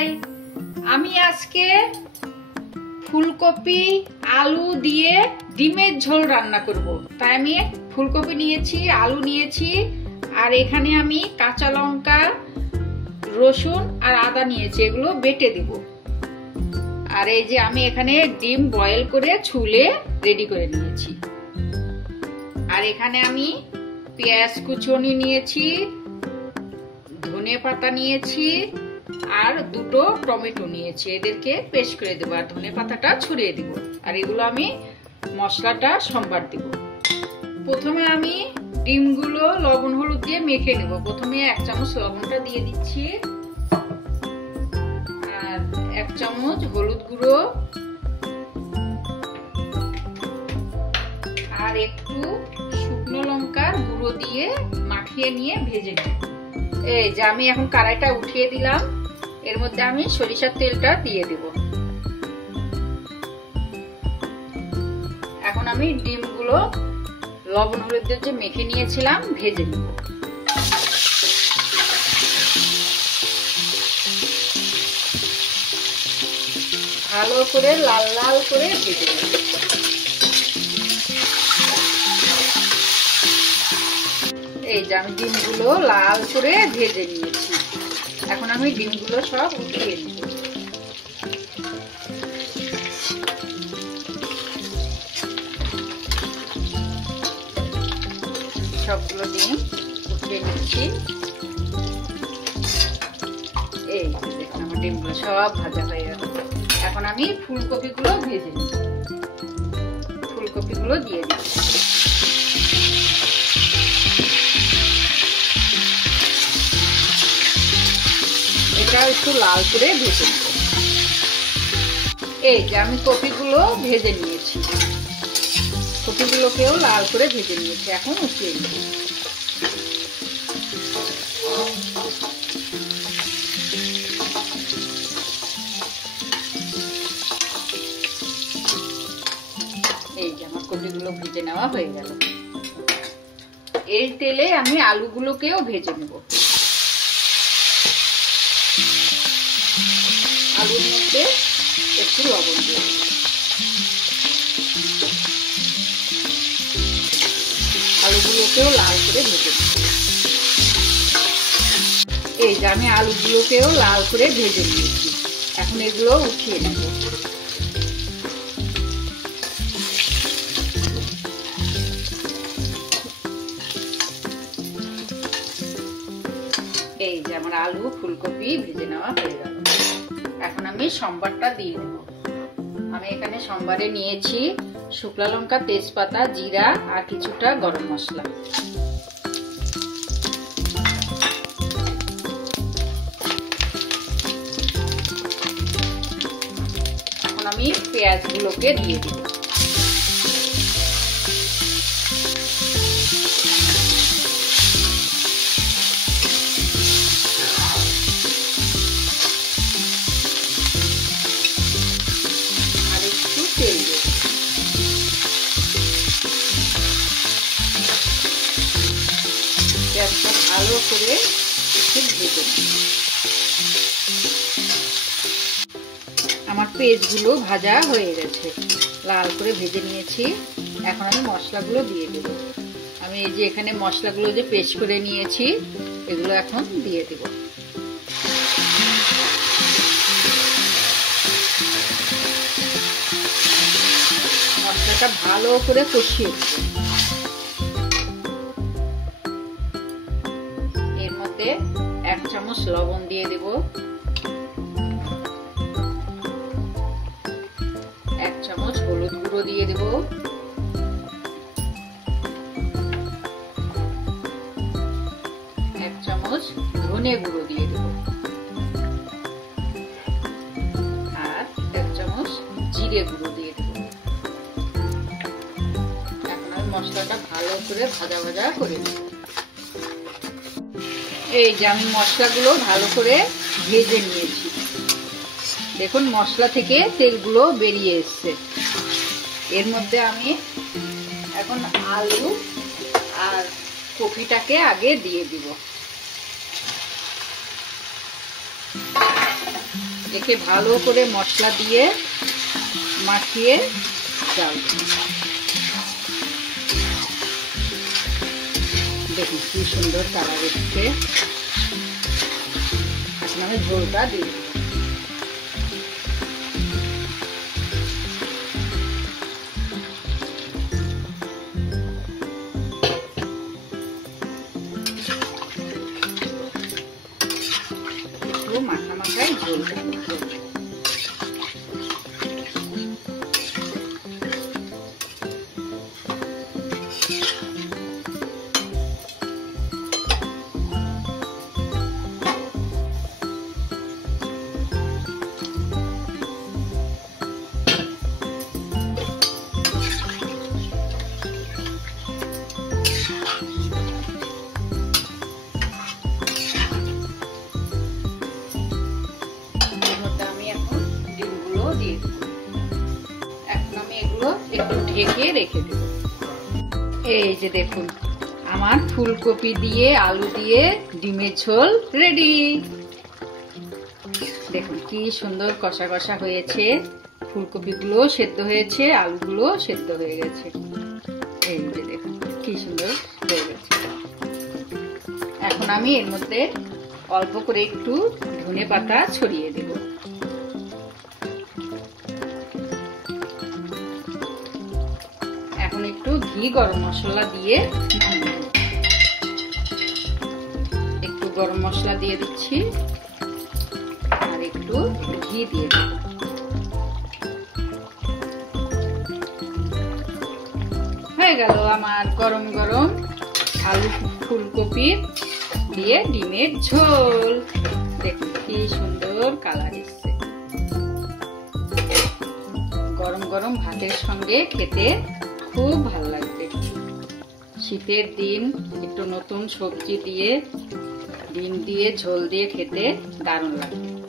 High, আমি আজকে ফুলকপি আলু দিয়ে ডিমের ঝোল রান্না করব। তাই আমি ফুলকপি নিয়েছি, আলু নিয়েছি, আর এখানে আমি কাঁচা লঙ্কা, রসুন আর আদা নিয়েছি, এগুলো বেটে দিব। আর এই যে আমি এখানে ডিম বয়েল করে ছুলে রেডি করে নিয়েছি। আর এখানে আমি পেঁয়াজ কুচনি নিয়েছি, ধনে পাতা নিয়েছি আর দুটো টমেটো নিয়েছি, এদেরকে পেস্ট করে দেবো আর ধনে পাতাটা ছড়িয়ে দিব। আর এগুলো আমি মশলাটা সম্বার দিব। প্রথমে আমি ডিমগুলো লবণ হলুদ দিয়ে মেখে নেব। প্রথমে 1 চামচ লবণটা দিয়ে দিচ্ছি, আর 1 চামচ হলুদ গুঁড়ো, আর একটু শুকনো লঙ্কার গুঁড়ো দিয়ে মাখিয়ে নিয়ে ভেজে নেব। এই যে আমি এখন কড়াইটা উঠিয়ে দিলাম, এর মধ্যে আমি সরিষার তেলটা দিয়ে দেব। এখন আমি ডিমগুলো লবণ হলুদের যে মেখে নিয়েছিলাম ভেজে নেব। ভালো করে লাল লাল করে ভেজে নেব। এই যে আমি ডিমগুলো লাল করে ভেজে নিয়েছি। এখন আমি ডিমগুলো সব উঠিয়ে নেব। সবগুলো ডিম উঠিয়ে নিচ্ছি। এই দেখুন আমার ডিমগুলো সব ভাজা হয়ে গেল। এখন আমি ফুলকপিগুলো ভেজে নেব। ফুলকপিগুলো দিয়ে দিচ্ছি। এটা একটু লাল করে ভেজে নেব। এই যে আমি কপিগুলো ভেজে নিয়েছি, কপিগুলোকেও লাল করে ভেজে নিয়েছি। এখন উঠিয়ে নেব। এই যে আমার কপিগুলো ভেজে নেওয়া হয়ে গেল। এই তেলে আমি আলুগুলোকেও ভেজে নেব। আলুর মধ্যে একটু লবণ দেব। আলুগুলোকেও লাল করে ভেজে নেব। এই যে আমি আলুগুলোকেও লাল করে ভেজে নিয়েছি। এখন এগুলো উঠিয়ে নেব। এই যে আমার আলু ফুলকপি ভেজে নেওয়া হয়ে গেল। এখন আমি সম্বারটা দিয়ে দেব। আমি এখানে সম্বারে নিয়েছি শুকনো লঙ্কা, তেজপাতা, জিরা আর কিছুটা গরম মশলা। এখন আমি পেঁয়াজগুলোকে দিয়ে দেব। পেঁয়াজটা ভালো করে একটু ভেজে নেব। আমার পেঁয়াজগুলো ভাজা হয়ে গেছে, লাল করে ভেজে নিয়েছি। এখন আমি মশলাগুলো দিয়ে দেব। আমি এই যে এখানে মশলাগুলো যে পেস্ট করে নিয়েছি এগুলো এখন দিয়ে দেব। মশলাটা ভালো করে কষিয়ে দেব। এর মধ্যে 1 চামচ লবণ দিয়ে দেব, 1 চামচ হলুদ গুঁড়ো দিয়ে দেব, 1 চামচ ধনে গুঁড়ো দিয়ে দেব, আর 1 চামচ জিরে গুঁড়ো দিয়ে দেব। এখন আমি মশলাটা ভালো করে ভাজা ভাজা করে নেব। এই যে আমি মশলাগুলো ভালো করে ভেজে নিয়েছি। দেখুন মশলা থেকে তেলগুলো বেরিয়ে এসছে। এর মধ্যে আমি এখন আলু আর কপিটাকে আগে দিয়ে দিব। একে ভালো করে মশলা দিয়ে মাখিয়ে জাল দেখুন কি সুন্দর কালার এসছে। এখন আমি ঝোলটা দিই। মাখা মাখায় ঝোল একটু ঢেকে রেখে দেব। এই যে দেখুন আমার ফুলকপি দিয়ে আলু দিয়ে ডিমের ঝোল রেডি। দেখুন কি সুন্দর কষা কষা হয়েছে, ফুলকপিগুলো সেদ্ধ হয়েছে, আলুগুলো সেদ্ধ হয়ে গেছে। এই যে দেখুন কি সুন্দর হয়ে গেছে। এখন আমি এর মধ্যে অল্প করে একটু ধনেপাতা ছড়িয়ে দেব। এখন একটু ঘি গরম মশলা দিয়ে একটু গরম মশলা দিয়ে দিচ্ছি আর একটু ঘি দিয়ে দেব। হয়ে গেল আমার গরম গরম আলু ফুলকপি দিয়ে ডিমের ঝোল। দেখুন কি সুন্দর কালার এসছে। গরম গরম ভাতের সঙ্গে খেতে খুব ভালো লাগবে। শীতের দিন একটু নতুন সবজি দিয়ে ডিম দিয়ে ঝোল দিয়ে খেতে দারুণ লাগবে।